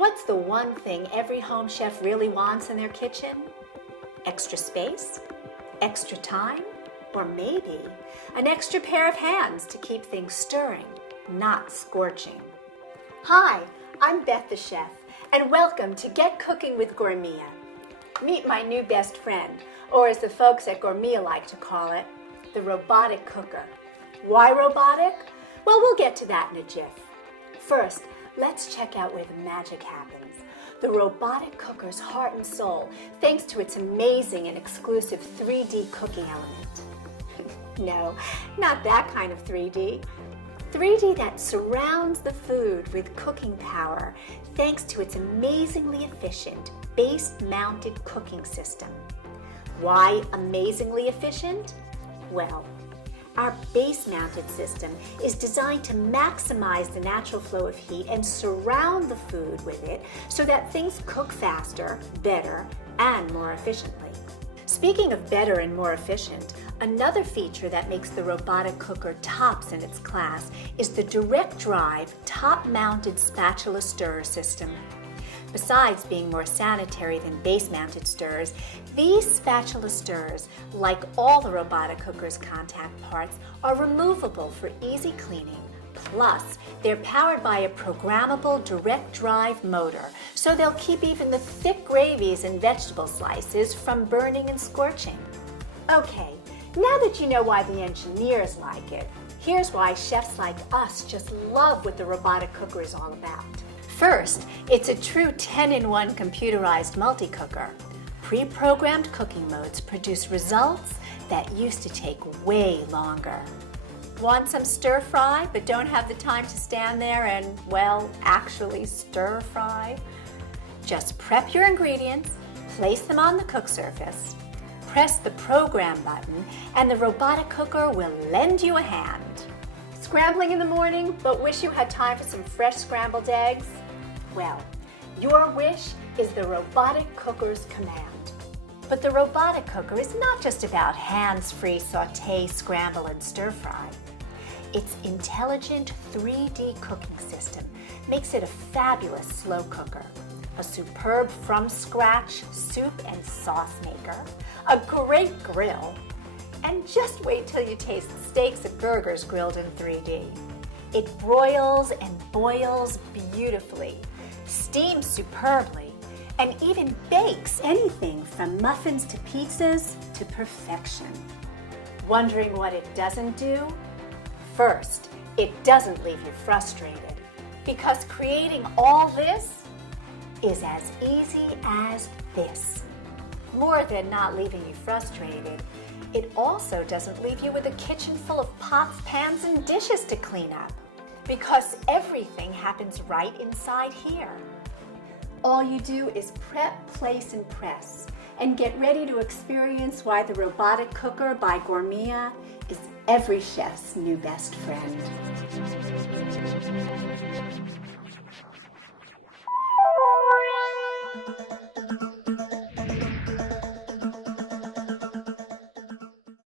What's the one thing every home chef really wants in their kitchen? Extra space? Extra time? Or maybe an extra pair of hands to keep things stirring, not scorching. Hi, I'm Beth the Chef, and welcome to Get Cooking with Gourmia. Meet my new best friend, or as the folks at Gourmia like to call it, the robotic cooker. Why robotic? Well, we'll get to that in a jiff. First, let's check out where the magic happens. The robotic cooker's heart and soul, thanks to its amazing and exclusive 3D cooking element. No, not that kind of 3D. 3D that surrounds the food with cooking power, thanks to its amazingly efficient base-mounted cooking system. Why amazingly efficient? Well, our base-mounted system is designed to maximize the natural flow of heat and surround the food with it so that things cook faster, better, and more efficiently. Speaking of better and more efficient, another feature that makes the robotic cooker tops in its class is the direct drive, top-mounted spatula stirrer system. Besides being more sanitary than base-mounted stirrers, these spatula stirrers, like all the robotic cooker's contact parts, are removable for easy cleaning. Plus, they're powered by a programmable direct drive motor, so they'll keep even the thick gravies and vegetable slices from burning and scorching. Okay, now that you know why the engineers like it, here's why chefs like us just love what the robotic cooker is all about. First, it's a true 10-in-1 computerized multi-cooker. Pre-programmed cooking modes produce results that used to take way longer. Want some stir-fry but don't have the time to stand there and, well, actually stir-fry? Just prep your ingredients, place them on the cook surface, press the program button, and the robotic cooker will lend you a hand. Scrambling in the morning but wish you had time for some fresh scrambled eggs? Well, your wish is the robotic cooker's command. But the robotic cooker is not just about hands-free saute, scramble, and stir-fry. Its intelligent 3D cooking system makes it a fabulous slow cooker, a superb from-scratch soup and sauce maker, a great grill, and just wait till you taste the steaks and burgers grilled in 3D. It broils and boils beautifully, steams superbly, and even bakes anything from muffins to pizzas to perfection. Wondering what it doesn't do? First, it doesn't leave you frustrated, because creating all this is as easy as this. More than not leaving you frustrated, it also doesn't leave you with a kitchen full of pots, pans, and dishes to clean up, because everything happens right inside here. All you do is prep, place, and press, and get ready to experience why the robotic cooker by Gourmia is every chef's new best friend.